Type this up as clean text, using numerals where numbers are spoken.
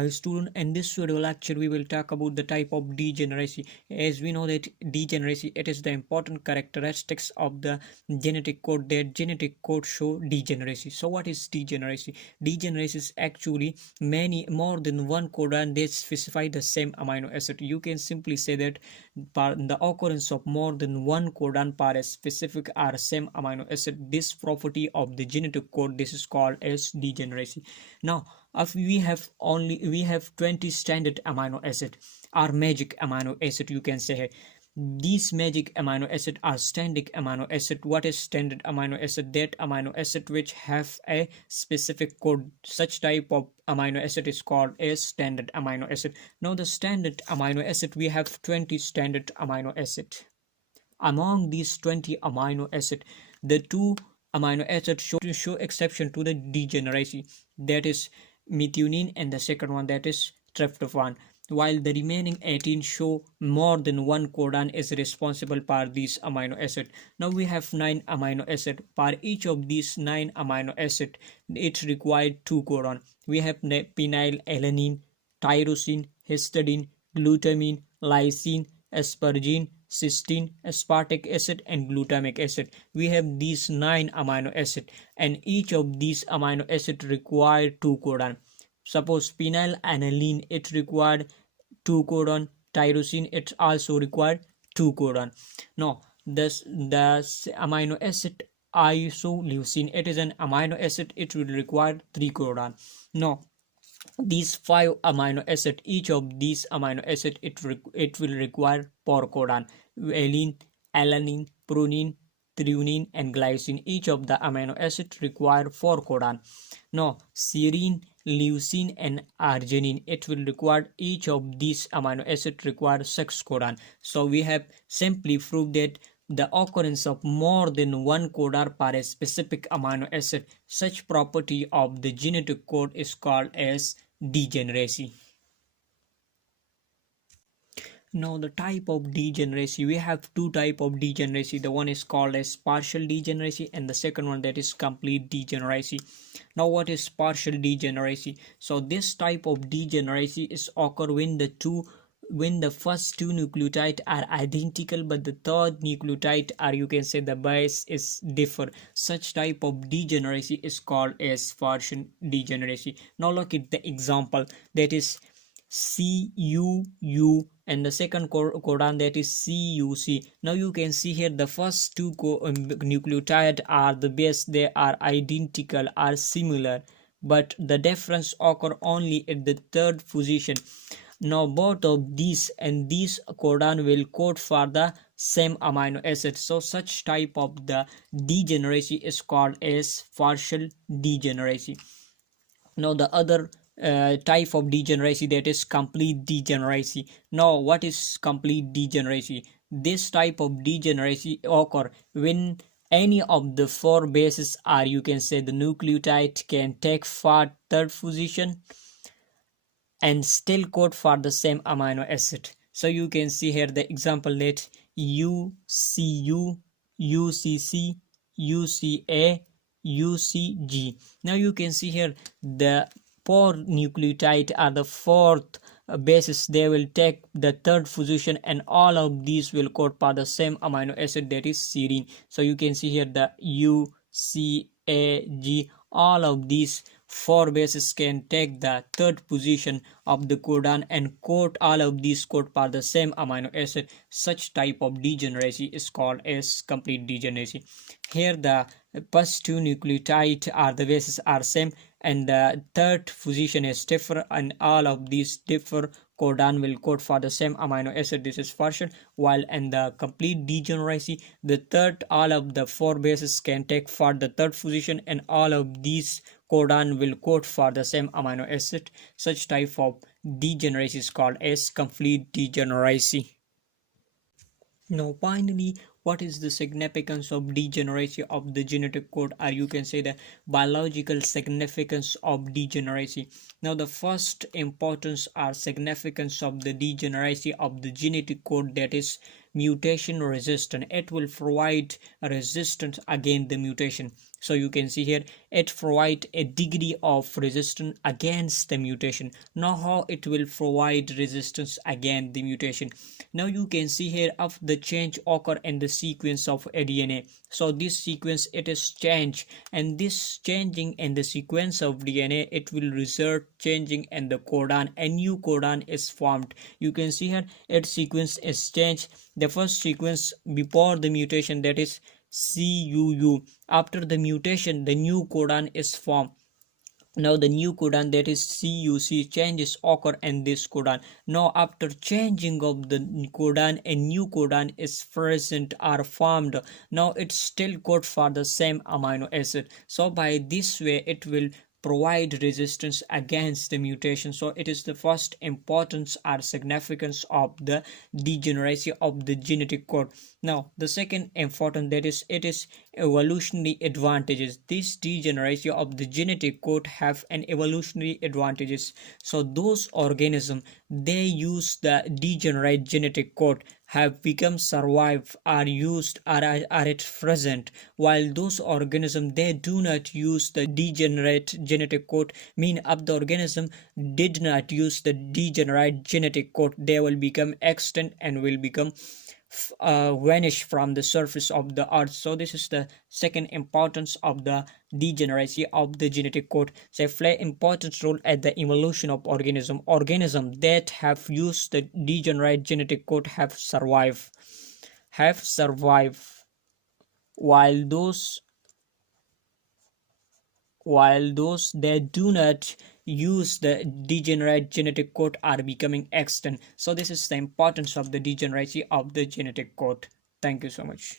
Hi student, in this video lecture we will talk about the type of degeneracy. As we know that degeneracy, it is the important characteristics of the genetic code. That genetic code show degeneracy. So what is degeneracy? Degeneracy is actually many more than one codon that specify the same amino acid. You can simply say that the occurrence of more than one codon per a specific or same amino acid. This property of the genetic code, this is called as degeneracy. Now if we have 20 standard amino acid or magic amino acid, you can say these magic amino acid are standard amino acid. What is standard amino acid? That amino acid which have a specific code. Such type of amino acid is called a standard amino acid. Now the standard amino acid, we have 20 standard amino acid. Among these 20 amino acid, the two amino acids show exception to the degeneracy, that is methionine, and the second one, that is tryptophan, while the remaining 18 show more than one codon is responsible for these amino acid. Now we have 9 amino acid. For each of these 9 amino acid, it required 2 codon. We have phenylalanine, tyrosine, histidine, glutamine, lysine, asparagine, cysteine, aspartic acid, and glutamic acid. We have these 9 amino acid, and each of these amino acid require 2 codon. Suppose phenylalanine, it required 2 codon. Tyrosine, it also required 2 codon. Now the amino acid isoleucine, it is an amino acid, it will require 3 codon. Now these 5 amino acid, each of these amino acid, it will require 4 codon. Valine, alanine, purine, threonine, and glycine, each of the amino acid require 4 codon. Now serine, leucine, and arginine, it will require, each of these amino acid require 6 codon. So we have simply proved that the occurrence of more than one codon per a specific amino acid, such property of the genetic code is called as degeneracy. Now the type of degeneracy, we have 2 type of degeneracy. The one is called as partial degeneracy, and the second one, that is complete degeneracy. Now what is partial degeneracy? So this type of degeneracy is occur when the first 2 nucleotides are identical, but the third nucleotide, or you can say the base, is differ. Such type of degeneracy is called as partial degeneracy. Now look at the example, that is CUU, and the second codon, that is CUC. Now you can see here the first 2 nucleotides are the base, they are identical, are similar, but the difference occur only at the third position. Now both of these and these codon will code for the same amino acid. So such type of the degeneracy is called as partial degeneracy. Now the other type of degeneracy, that is complete degeneracy. Now what is complete degeneracy? This type of degeneracy occur when any of the 4 bases, or you can say the nucleotide, can take for third position and still code for the same amino acid. So you can see here the example, that UCU, UCC, UCA, UCG. Now you can see here the 4 nucleotide are the 4th bases, they will take the third position, and all of these will code for the same amino acid, that is serine. So you can see here the UCAG, all of these 4 bases can take the third position of the codon and code, all of these code for the same amino acid. Such type of degeneracy is called as complete degeneracy. Here the first 2 nucleotides are the bases are same, and the third position is differ, and all of these differ codon will code for the same amino acid. This is partial. While in the complete degeneracy, the third, all of the 4 bases can take for the third position, and all of these codon will code for the same amino acid. Such type of degeneracy is called as complete degeneracy. Now finally, what is the significance of degeneracy of the genetic code, or you can say the biological significance of degeneracy? Now the first importance or significance of the degeneracy of the genetic code, that is mutation resistant. It will provide resistance against the mutation. So you can see here it provide a degree of resistance against the mutation. Now how it will provide resistance against the mutation? Now you can see here of the change occur in the sequence of a DNA. So this sequence it is change, and this changing in the sequence of DNA it will result changing in the codon. A new codon is formed. You can see here its sequence is changed. The first sequence before the mutation, that is CUU. After the mutation, the new codon is formed. Now the new codon, that is CUC, changes occur in this codon. Now after changing of the codon, a new codon is present or formed. Now it's still code for the same amino acid. So by this way it will provide resistance against the mutation. So it is the first importance or significance of the degeneracy of the genetic code. Now the second important, that is it is evolutionary advantages. This degeneracy of the genetic code have an evolutionary advantages. So those organisms they use the degenerate genetic code have become survive, are used, are at present, while those organisms they do not use the degenerate genetic code, mean of the organism did not use the degenerate genetic code, they will become extinct and will become vanish from the surface of the earth. So this is the second importance of the degeneracy of the genetic code. They play important role at the evolution of organism that have used the degenerate genetic code have survived, while those that do not use the degenerate genetic code are becoming extinct. So this is the importance of the degeneracy of the genetic code. Thank you so much.